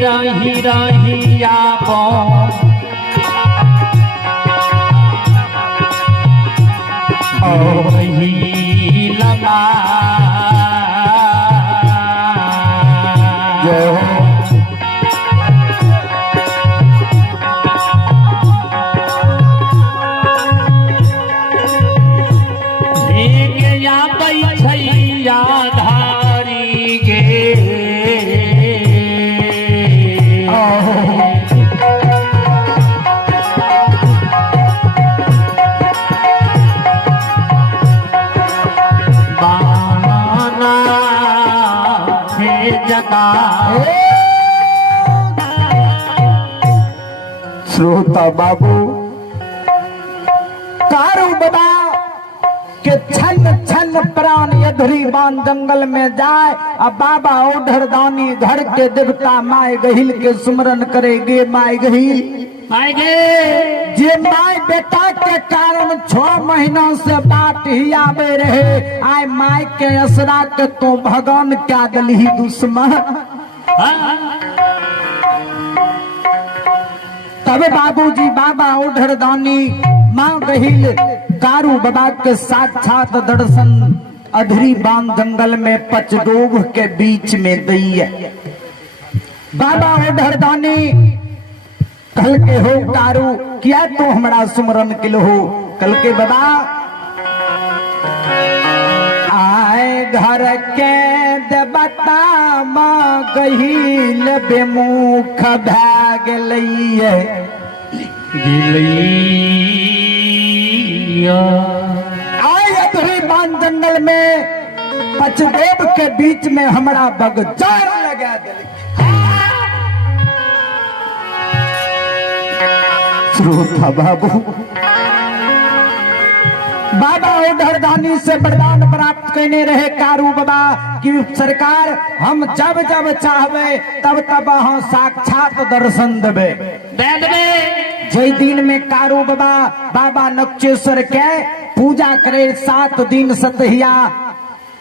रही रही आपो ही लगा या बैठैया धारी गे श्रोता बाबू कारू बदा के छन छन प्राण यधरी बान जंगल में जाए। अब बाबा ओढ़र दानी घर के देवता माय गहिल के सुमरन करेगे। माय गहिल माय गे जे माय बेटा के कारण 6 महीना से बात ही आवे रहे। आय माय के असरा के तो भगवान क्या गली दुश्मन। तबे बाबूजी बाबा ओढ़र दानी माँ गहिल कारू बाबा के साक्षात दर्शन अधरी बांध जंगल में पचडोब के बीच में दई है। बाबा ओढ़र दानी कल के हो कारू क्या तो हमारा सुमरन किल हो। कल के बाबा आए घर के देवता माँ गहिल बेमुख भाग लइए आए अधरी बांध जंगल में पचदेव के बीच में हमारा बगजार लगा दिल। श्रोता बाबू बाबा ओढ़र दानी से वरदान प्राप्त करने रहे कारू बाबा कि सरकार हम जब जब चाहबे तब तब अहाँ साक्षात दर्शन देबे। जय दिन में कारू बाबा बाबा नक्षेश्वर के पूजा करे 7 दिन सतहिया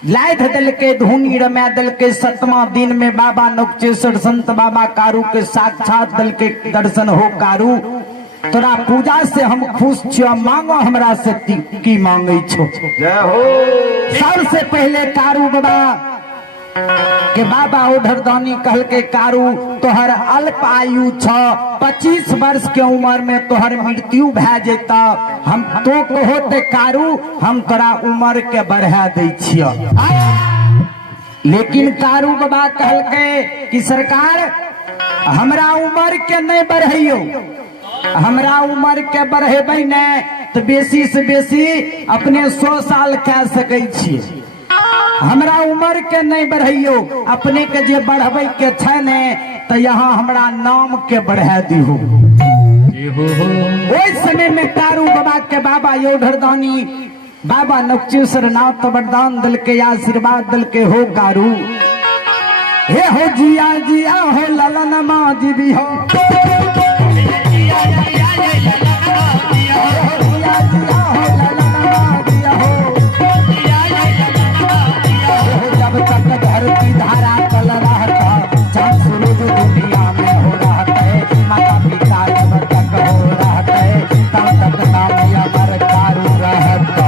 लाइट दल के धुनी रमा दल के 7वां दिन में बाबा नक्षेश्वर संत बाबा कारू के साक्षात दल के दर्शन हो। कारू तोरा पूजा से हम खुश छियो, मांगो हमरा से की मांगे छो। जय हो। सबसे पहले कारू बाबा के बाबा ओढ़र दानी कहल के कारू तोहर अल्प आयु छ 25 वर्ष के उम्र में तोहर मृत्यु भै जेता। हम तो कहो ते कारू हम तोरा उम्र के बढ़ा दे छियो। लेकिन कारू बाबा कहल के कि सरकार हमरा उम्र के नहीं बढ़ाइयो। हमरा उम्र के बढ़ेबै ने तो बेसी से बेसी अपने 100 साल कह सकै छियै। हमरा उम्र के नहीं बढ़ाइयो, अपने के जे बढ़ाबै के छै ने तो यहाँ हमरा नाम के बढ़ा दिहो। ओहि समय में कारू बाबा के बाबा ओढ़र दानी बाबा नक्षेश्वर नाथ वरदान दल के आशीर्वाद दल के हो। कारू हे हो जिया जिया हो ललन माँ जी भी हो। जब तक धरती धारा चल रहा चांद सूरज दुनिया में हो रहा है। माता पिता जब तक हो रहा है तब तक नाम अमर कारू रहता।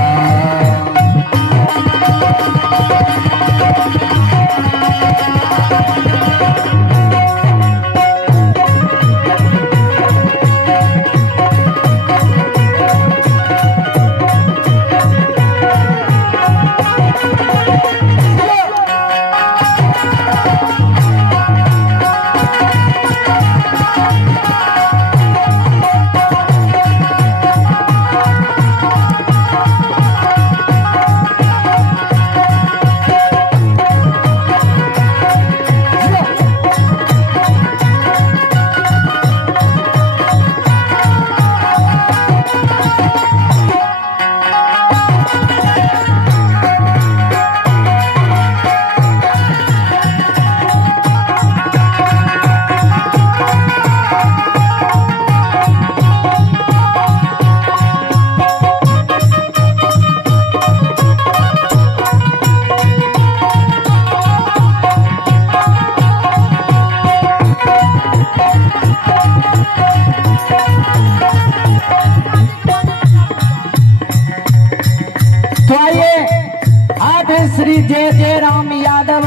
जय राम यादव,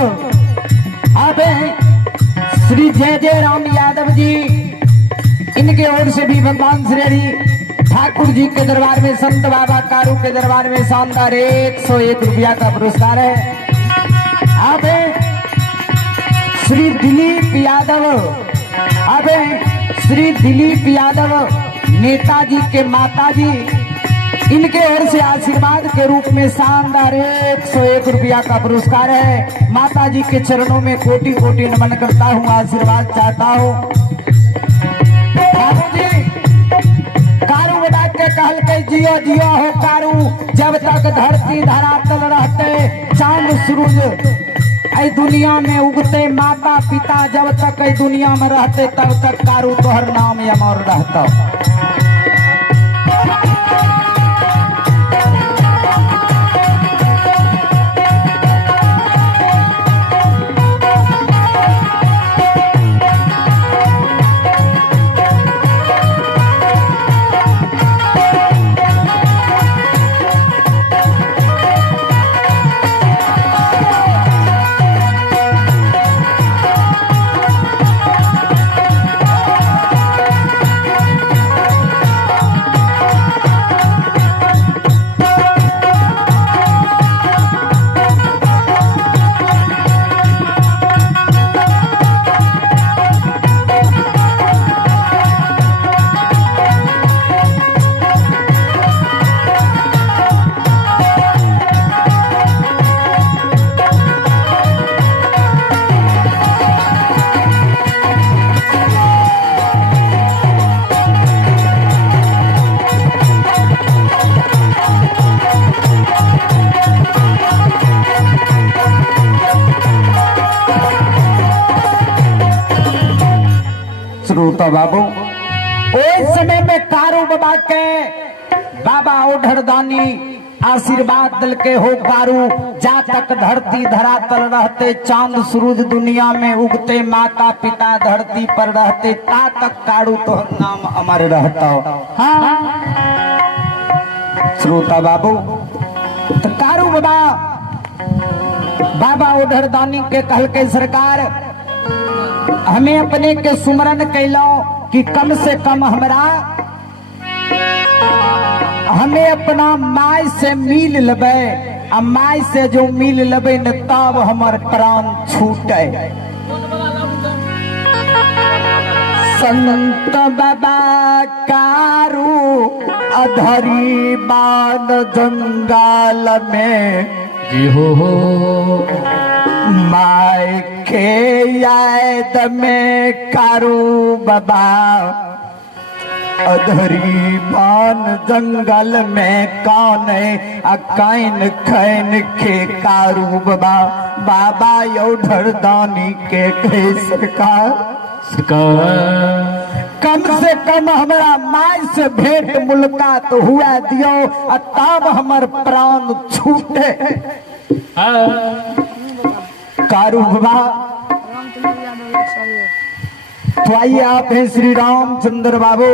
अब श्री जय जय राम यादव जी, इनके ओर से भी भगवान श्री हरि ठाकुर जी के दरबार में, संत बाबा कारू के दरबार में शानदार 101 रुपया का पुरस्कार है। अब श्री दिलीप यादव, अब श्री दिलीप यादव नेताजी के माताजी, इनके ओर से आशीर्वाद के रूप में शानदार 101 रुपया का पुरस्कार है। माताजी के चरणों में कोटि कोटि नमन करता हूँ, आशीर्वाद चाहता हूँ। कारू बता के कहल के जियो जियो हो कारू, जब तक धरती धरातल रहते, चांद सूरज ऐ दुनिया में उगते, माता पिता जब तक ऐ दुनिया में रहते, तब तक कारू तोहर नाम अमर रहता। श्रोता बाबू, उस समय में कारू बाबा के बाबा ओढ़रदानी आशीर्वाद दल के हो कारू, जा तक धरती धरातल रहते, चांद सूरज दुनिया में उगते, माता पिता धरती पर रहते, ता तक कारू तो नाम अमर रहता। हाँ श्रोता बाबू, तो कारू बाबा बाबा ओढ़रदानी के कहल के सरकार हमें अपने के सुमरन कैलो कि कम से कम हमरा हमें अपना माय से मिल लेबे, आ माय से जो मिल लेबे न तब हमर प्राण छूटे। संत बाबा कारू अधरी बान जंगल में, माय के याद में कारू बाबा अधरी बान जंगल में, कौन कैन खैन के कारू बाबा, बाबा ओढ़रदानी के सरकार कम से कम हमारा माय से भेंट मुलाकात हुआ दियो, तब हमर प्राण छूटे। कारू बाबा तो आइए आप हैं श्री रामचंद्र बाबू,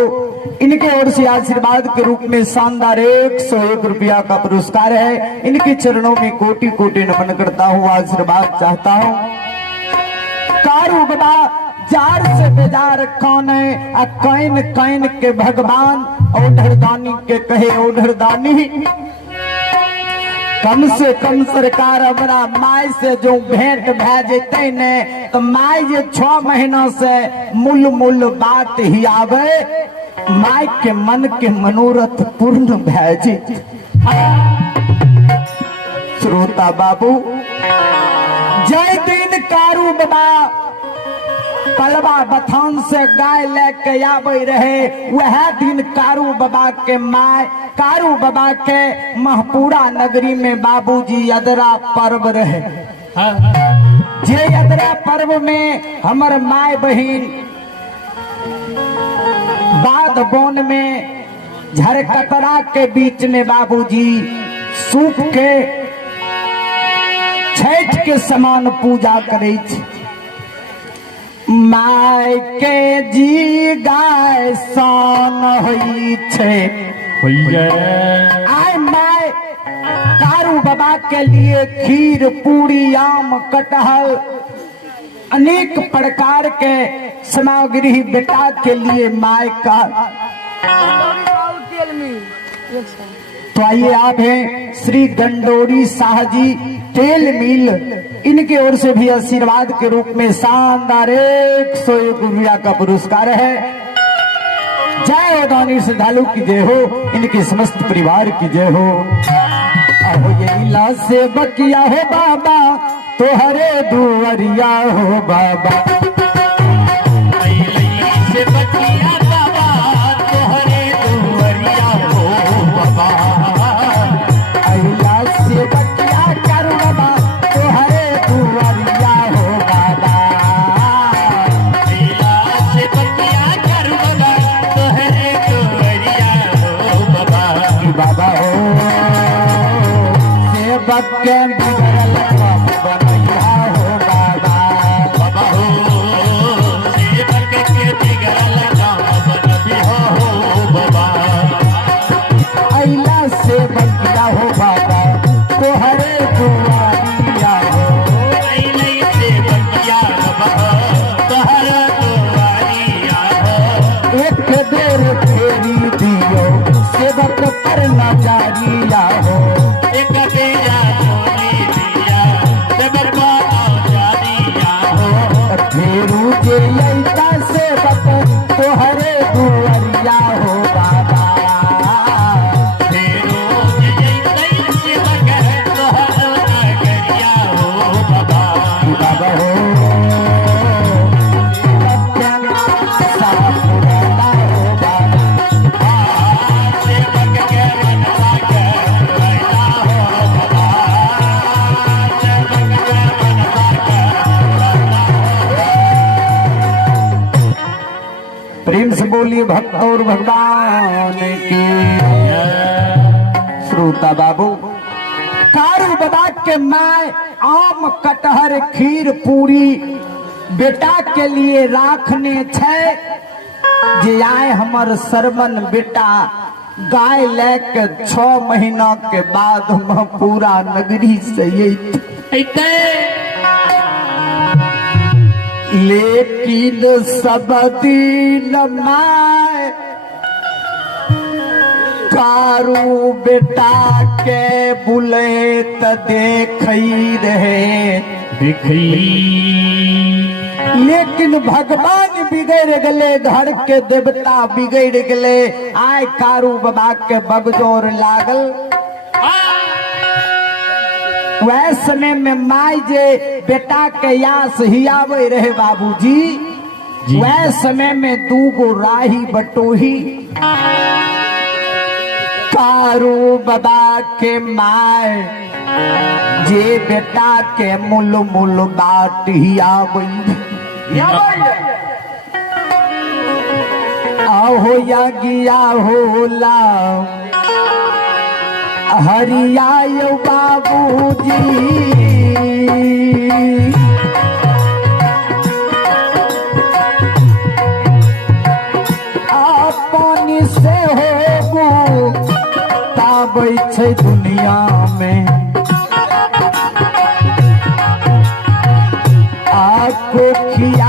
इनके ओर से आशीर्वाद के रूप में शानदार 101 रुपया का पुरस्कार है। इनके चरणों में कोटि कोटि नमन करता हूँ, आशीर्वाद चाहता हूँ। कारू बाबा जार से बेजार कौन है, कैन कैन के भगवान ओढ़रदानी के कहे ओढ़रदानी, कम से कम सरकार हमारा माय से जो भेंट भेजते ने, तो माय जे 6 महीना से मूल बात ही आवे, माय के मन के मनोरथ पूर्ण भेजे। श्रोता बाबू, जय दिन कारू बाबा कलवा बथान से गाय लेके आवे रहे, वह दिन कारू बाबा के माय, कारू बाबा के महपूरा नगरी में बाबूजी यादरा पर्व रहे। जे यादरा पर्व में हमर माय बहिन बाद बोन में झरकतरा के बीच में बाबूजी सूप के छठ के समान पूजा करे छे। माय के जी गाय सान होई छे, आय माय कारू कारू बाबा के लिए खीर पूरी आम कटहल अनेक प्रकार के सामग्री बेटा के लिए माय का। तो आइए आप हैं श्री गंडोरी शाह जी तेल मिल, इनकी ओर से भी आशीर्वाद के रूप में शानदार 101 रुपया का पुरस्कार है। जय दानी श्रद्धालु की जय हो, इनके समस्त परिवार की जय हो। अहो ये इला से बकिया हो बाबा, तो हरे दुवरिया हो बाबा। से बकिया बाबा, तो हरे दुवरिया हो बाबा। इला से बकिया करू बाबा, तो हरे दुवरिया हो बाबा। इला से बकिया करू बाबा, तो हरे दुवरिया हो बाबा। बाबा हो से बक्के बिगड़ल बनैया हो बाबा। बाबा हो से बके बिगड़ल बनबी हो बाबा। अइला से बकिया हो बाबा, तो हरे दुआरिया हो। अइले से बकिया बाबा, तो हरे दुआरिया हो। एक बेर फेरी दियो सेवक पर नजरिया हो। एक बेजा तोरी दिया, जबर को आजादिया हो। फेरू जे लैता सेवक, तो हरे दुआरिया हो बाबा। फेरो जय से बगैर तोहरो नगरिया हो बाबा। बाबा हो सापुरला हो बाबा। से बग के मनवा के लैला हो बाबा। से बग के मनवा के लैला हो। प्रेम से बोलिए भक्त और भगवान की। श्रोता बाबू, कारू बाबा के माय आम कटहर खीर पूरी बेटा के लिए राखने छे। जे आए हमर सरमन बेटा गाय लेके 6 महीना के बाद हम पूरा नगरी से ऐते लेकिन सब दिन माय कारू बेटा के बुलेत देखई रहे। दिखई लेकिन भगवान बिगड़ गले, घर के देवता बिगड़ गले। आय कारू बाबा के बगजोर लागल। वह समय में माई जे बेटा के यास हियावे रहे बाबूजी। वह समय में 2 गो राही बटोही। कारू बाबा के माय जे बेटा के मुल मुल बात हियावे। आहो या गिया होला हरियायो बाबूजी। अपन से होगू ताबै छै दुनिया में। आपको खिया